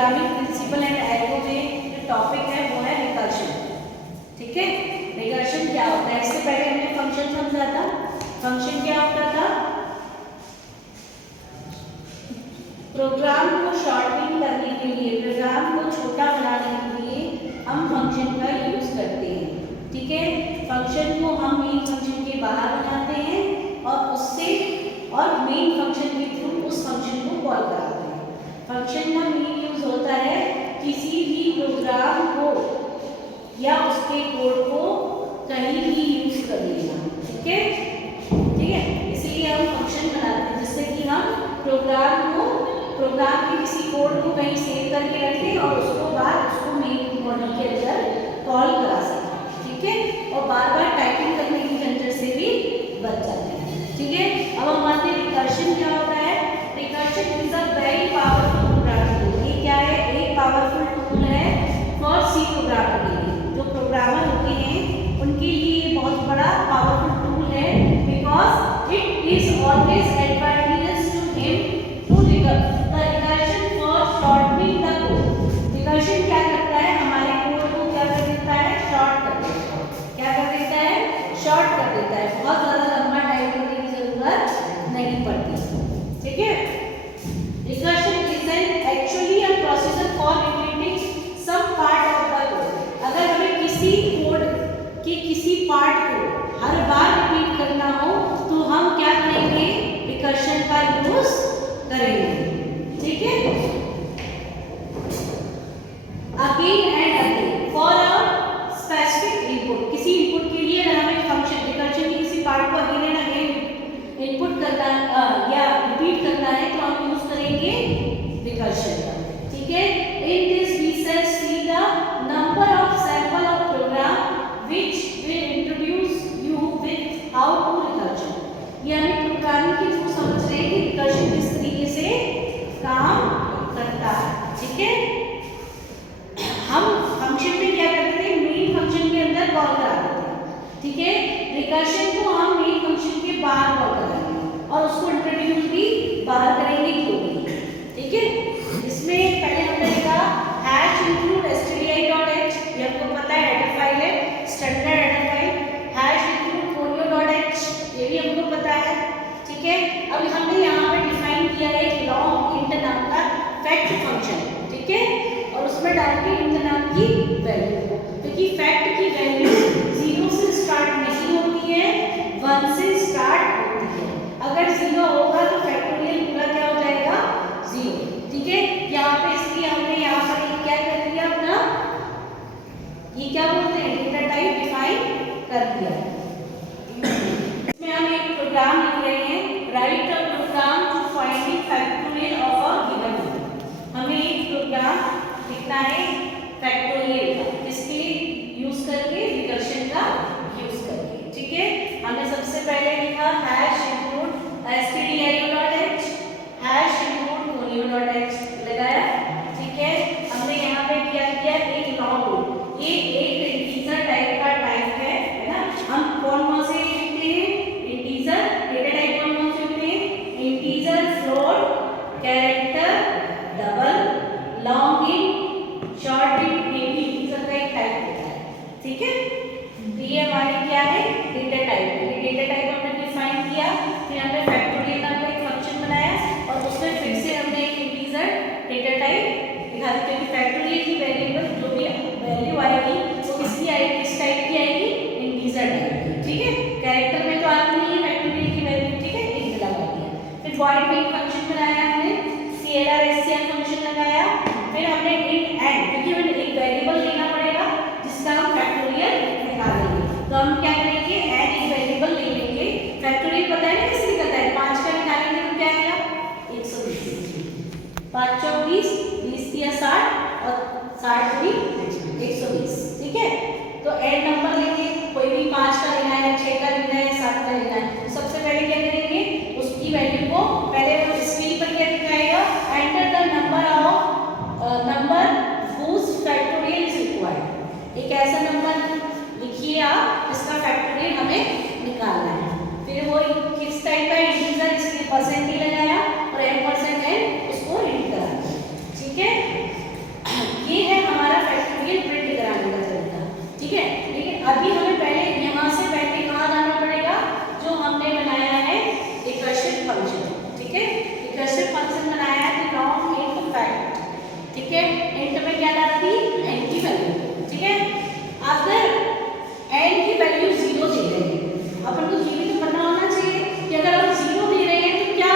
Programming principal and algo में जो topic है वो है रिकर्शन। ठीक है, रिकर्शन क्या होता है? इससे पहले हमने फंक्शन समझा था। फंक्शन क्या होता था? प्रोग्राम को शॉर्टनिंग करने के लिए, प्रोग्राम को छोटा बनाने के लिए हम फंक्शन का यूज करते हैं। ठीक है, फंक्शन को हम मेन फंक्शन के बाहर बनाते हैं और उससे और मेन फंक्शन के थ्रू उस फंक्शन को कॉल कराते हैं। फंक्शन का मेन यूज होता है किसी भी प्रोग्राम को या उसके कोड को कहीं भी यूज कर लेना। ठीक है, ठीक है, इसलिए हम फंक्शन बनाते हैं जिससे कि हम प्रोग्राम के किसी कोड को कहीं सेव करके रखें और उसको उसको मेन बॉडी के अंदर कॉल करा सकें। ठीक है, और बार बार टाइपिंग करने की झंझट से भी बच जाते हैं। ठीक है, अब हम आते हैं रिकर्शन क्या होता है। Recursion is a very powerful programming tool. ये क्या है? एक पावरफुल टूल है फॉर सी प्रोग्रामर के लिए। जो प्रोग्रामर होते हैं उनके लिए बहुत बड़ा पावरफुल टूल है, because it is always advantages to him to recursion for shortening the code. Recursion क्या करता है? हमारे कोड को क्या कर देता है? शॉर्ट कर देता है। क्या कर देता है? शॉर्ट कर देता है। बहुत ज्यादा लंबा टाइप करने की जरूरत नहीं पड़ती। ठीक है, recursion is an actually a procedure for repeating some part of the code. अगर हमें किसी कोड के किसी पार्ट को हर बार रिपीट करना हो तो हम क्या करेंगे? रिकर्शन का यूज करेंगे। ठीक है, again and again for a specific input. किसी इनपुट के लिए अगर हमें फंक्शन रिकर्शन के किसी पार्ट को अगेन एंड अगेन इनपुट करना या रिपीट करना है तो हम यूज करेंगे रिकर्शन का। ठीक है, in this we shall see the number of sample of program which will introduce you with how to recursion. ये हमें प्रोग्रामिंग के थ्रू समझ रहे हैं कि रिकर्शन किस तरीके से काम करता है। ठीक है, हम फंक्शन में क्या करते हैं? मेन फंक्शन के अंदर कॉल करा देते हैं। ठीक है, रिकर्शन को हम मेन फंक्शन के बाहर कॉल कराएंगे और उसको इंट्रोड्यूस भी बाहर करेंगे ग्लोबली। ठीक है, इसमें पहले हमने लिखा हैश इंक्लूड stdi.h। ये हमको पता है हेडर फाइल है, standard header file. Hash include folio.h ये भी हमको पता है। ठीक है, अब हमने यहाँ पे डिफाइन किया है एक लॉन्ग इंट नाम का फैक्ट फंक्शन। ठीक है, और उसमें डालेंगे इंट नाम की वैल्यू, क्योंकि फैक्ट की वैल्यू 0 से स्टार्ट नहीं होती है, 1 से स्टार्ट होती है। अगर 0 होगा तो फैक्टोरियल पूरा क्या हो जाएगा? 0। ठीक है, यहाँ पे इसलिए हमने यहाँ पर क्या कर दिया अपना, ये क्या बोलते हैं? डेटा टाइप डिफाइन कर दिया। इसमें हम एक प्रोग्राम लिख रहे हैं, write a program to finding factorial of a given number. हमें एक प्रोग्राम लिखना है फैक्टोरियल का, किसके यूज करके? रिकर्शन का यूज करके। ठीक है, हमने सबसे पहले लिखा hash include stdio.h, hash include folio.h लगाया। ठीक है, हमने यहाँ पे क्या किया? एक लॉन्ग, ये एक इंटीजर टाइप का टाइप है ना। हम कौन से लिखते हैं? इंटीजर। डेटा टाइप कौन से होते हैं? Integer, float, character, double, long int, short int, ये भी इंटीजर का एक टाइप होता है। ठीक है, तो ये हमारी क्या है? डेटा टाइप है। ये डेटा टाइप हमने डिफाइन किया, फिर हमने फैक्टोरियल नाम का एक फंक्शन बनाया और उसमें फिर से हमने एक इंटीजर डेटा टाइप दिखा दी, क्योंकि फैक्टोरियल की वेरिएबल जो भी वैल्यू आएगी वो किसकी आएगी? किस टाइप की आएगी? इंटीजर टाइप की। ठीक है, कैरेक्टर में तो आती नहीं है फैक्टोरियल की वैल्यू। ठीक है, इंट लगा दिया। फिर वॉइड में एक फंक्शन बनाया हमने, clr फंक्शन लगाया। फिर हमने इंट एंड, क्योंकि हमें एक वेरिएबल लेना पड़ेगा जिसका हम फैक्टोरियल निकालेंगे, तो हम क्या करेंगे? एंड एक वेरिएबल ले लेंगे। फैक्टोरियल पता है ना किससे निकलता है? 5 का निकालेंगे तो क्या आएगा? 120। 5 चौक 20, 20 या 60 और 60 भी 120। ठीक है, तो एंड नंबर लेंगे, कोई भी 5 का लेना है, 6 का लेना है, 7 का लेना है। तो सबसे पहले क्या करेंगे? उसकी वैल्यू को पहले वो स्क्रीन पर क्या दिखाएगा? Enter the number whose factorial is required। एक ऐसा नंबर लिखिए आप जिसका फैक्टोरियल हमें निकालना है। फिर वो किस टाइप का इंटीजर, इसके परसेंट ही लगाया और m% है उसको रीड करा। है, एंड में क्या डालती n की वैल्यू, ठीक है। अगर n की वैल्यू 0 दे रहे हैं, अपन को ये भी तो पता होना चाहिए कि अगर हम 0 दे रहे हैं तो क्या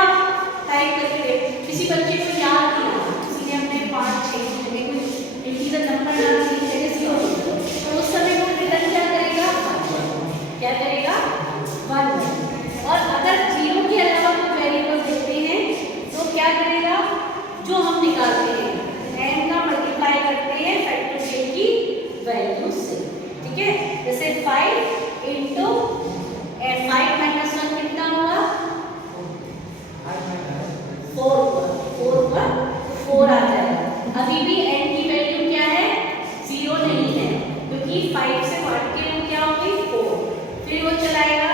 टाइप करके किसी बच्चे को याद किया, किसी ने अपने 5 6 की जगह कोई इंटीजर नंबर डाल दिया जगह 0, तो उस समय वो रिटर्न क्या करेगा, क्या करेगा 1। और अगर 0 के अलावा कोई वेरिएबल देते हैं तो क्या करेगा, जो हम निकालते हैं n का मल्टीप्लाई करते हैं फैक्टोरियल की वैल्यू से, ठीक है। जैसे 5 इंटू 5 माइनस 1 कितना हुआ, 4 हुआ, 4 आ जाएगा। अभी भी n की वैल्यू क्या है, 0 नहीं है, क्योंकि 5 से काट के वो क्या हो गई 4, फिर वो चलाएगा